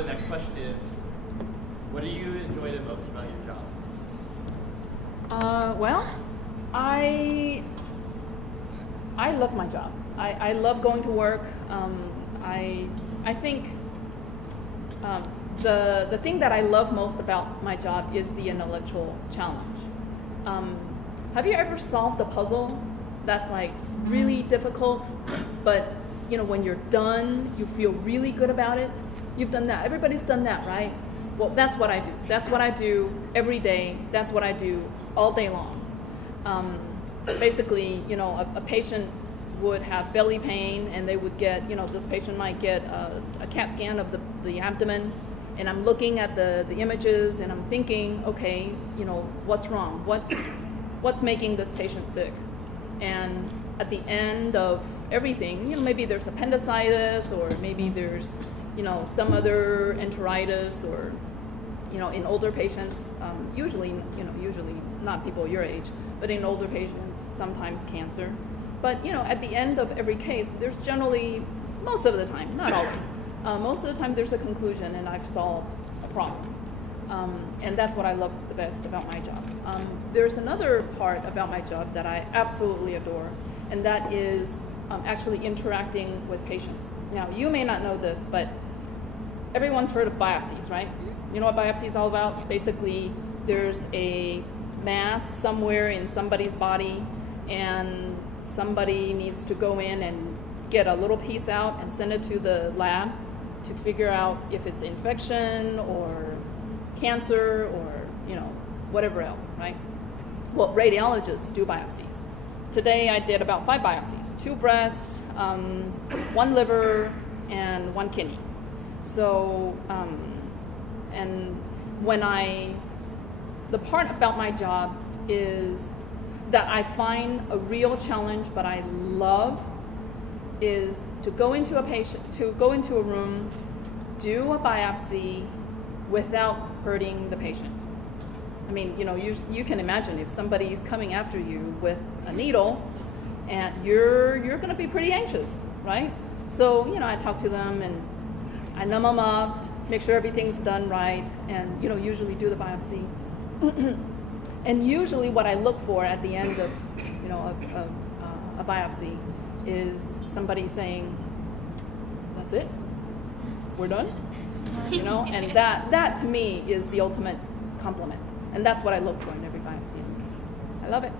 the next question is, what do you enjoy the most about your job? Well, I love my job. I love going to work. I think the thing that I love most about my job is the intellectual challenge. Have you ever solved a puzzle that's like really difficult, but when you're done, you feel really good about it? You've done that. Everybody's done that, right? Well, that's what I do. That's what I do every day. That's what I do all day long. Basically, a patient would have belly pain, and they would get, this patient might get a CAT scan of the abdomen, and I'm looking at the images, and I'm thinking, okay, what's wrong? What's making this patient sick? And at the end of everything, maybe there's appendicitis, or maybe there's, some other enteritis, or, in older patients, usually not people your age, but in older patients, sometimes cancer. But, at the end of every case, there's generally, most of the time, not always, most of the time there's a conclusion, and I've solved a problem. And that's what I love the best about my job. There's another part about my job that I absolutely adore, and that is actually interacting with patients. Now, you may not know this, but everyone's heard of biopsies, right? You know what biopsy is all about? Basically, there's a mass somewhere in somebody's body, and somebody needs to go in and get a little piece out and send it to the lab to figure out if it's infection or cancer or whatever else, right? Well, radiologists do biopsies. Today I did about 5 biopsies: 2 breasts, 1 liver, and 1 kidney. So, and the part about my job is that I find a real challenge, but I love, is to go into a room, do a biopsy without hurting the patient. I mean, you can imagine if somebody's coming after you with a needle, and you're going to be pretty anxious, right? So, I talk to them and I numb them up, make sure everything's done right, and usually do the biopsy. And usually what I look for at the end of a biopsy is somebody saying, "That's it? We're done?" And that to me is the ultimate compliment. And that's what I look for in every biopsy. I love it.